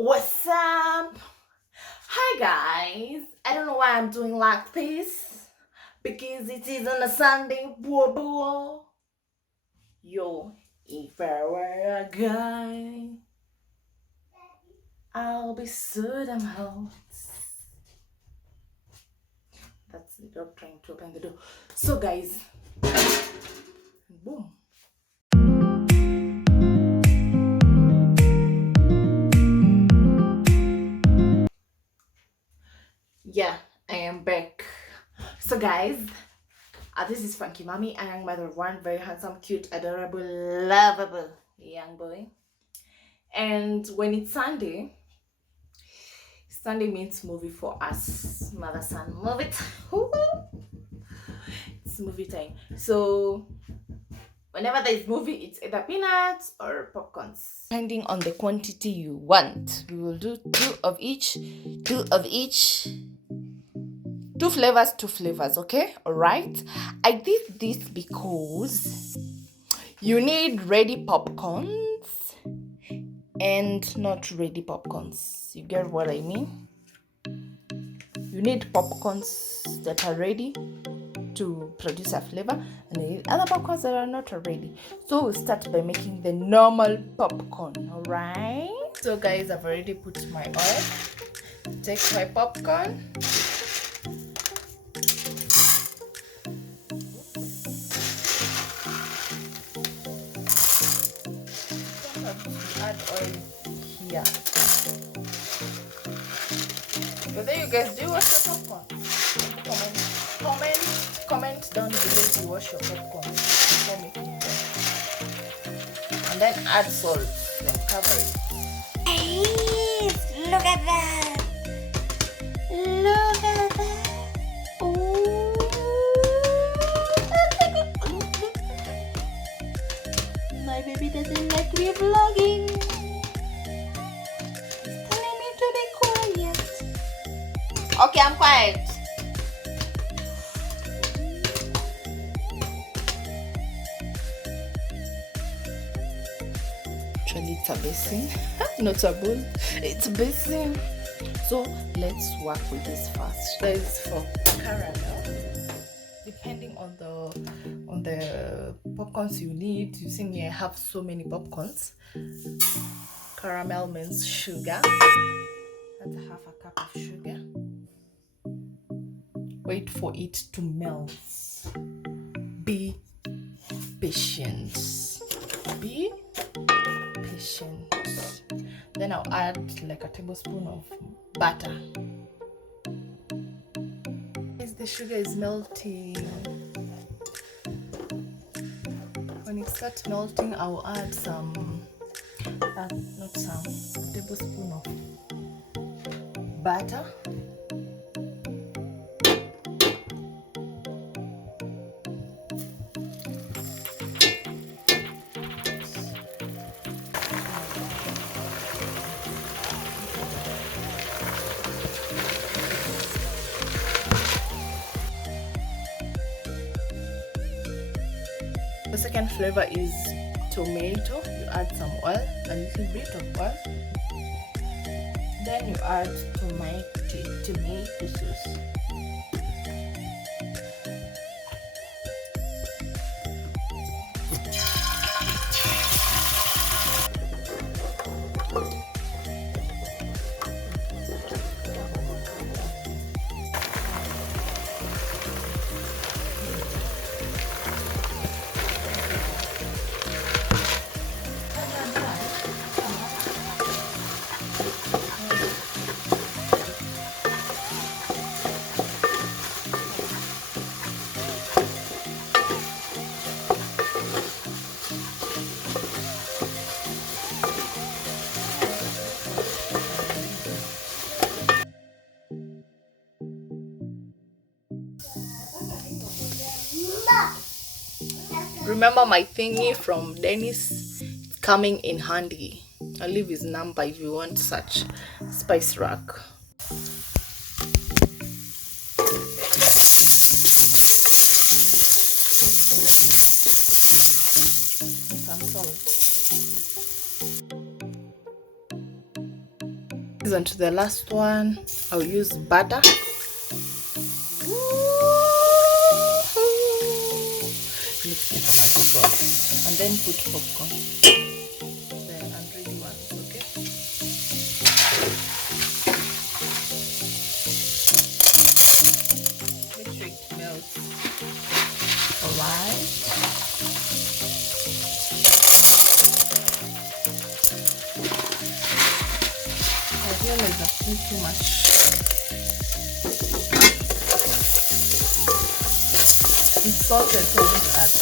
What's up? Hi guys. I don't know why I'm doing like this because it is on a Sunday. Boo boo. Yo, if I were a guy, I'll be so damn hot. That's the dog trying to open the door. So guys, boom. Yeah, I am back. So guys, this is Funky Mommy, a young mother of one very handsome, cute, adorable, lovable young boy. And when it's Sunday, Sunday means movie for us, mother son. Move it. It's movie time. So whenever there is movie, it's either peanuts or popcorns, depending on the quantity you want. We will do two of each, two flavors. Okay, all right. I did this because you need ready popcorns and not ready popcorns. You get what I mean? You need popcorns that are ready to produce a flavor, and you need other popcorns that are not ready. So we'll start by making the normal popcorn. All right. So guys, I've already put my oil. Take my popcorn. Add oil here. But then you guys, do you wash your popcorn? Comment down below if you wash your popcorn before making them. And then add salt, then cover it. Nice! Look at that! Look at that! Ooh! My baby doesn't like me vlogging. He's telling me to be quiet. Okay, I'm quiet. Actually, it's a basin, not a bowl. It's a basin. So let's work with this first. That is for caramel. Depending on the popcorns you need. You see me, I have so many popcorns. Caramel means sugar. That's half a cup of sugar. Wait for it to melt. Be patient. Be patient. Then I'll add like a tablespoon of butter. As the sugar is melting, when it starts melting, I'll add tablespoon of butter. The second flavor is tomato. You add some oil, a little bit of oil. Then you add tomato sauce. Remember my thingy from Dennis? It's coming in handy. I'll leave his number if you want such spice rack. Some salt. This on to the last one. I'll use butter. Mix it, oh my god. And then put popcorn. The unready ones, okay? Make sure it melts. Alright. I realize I've put too much. It's salted, so I won't add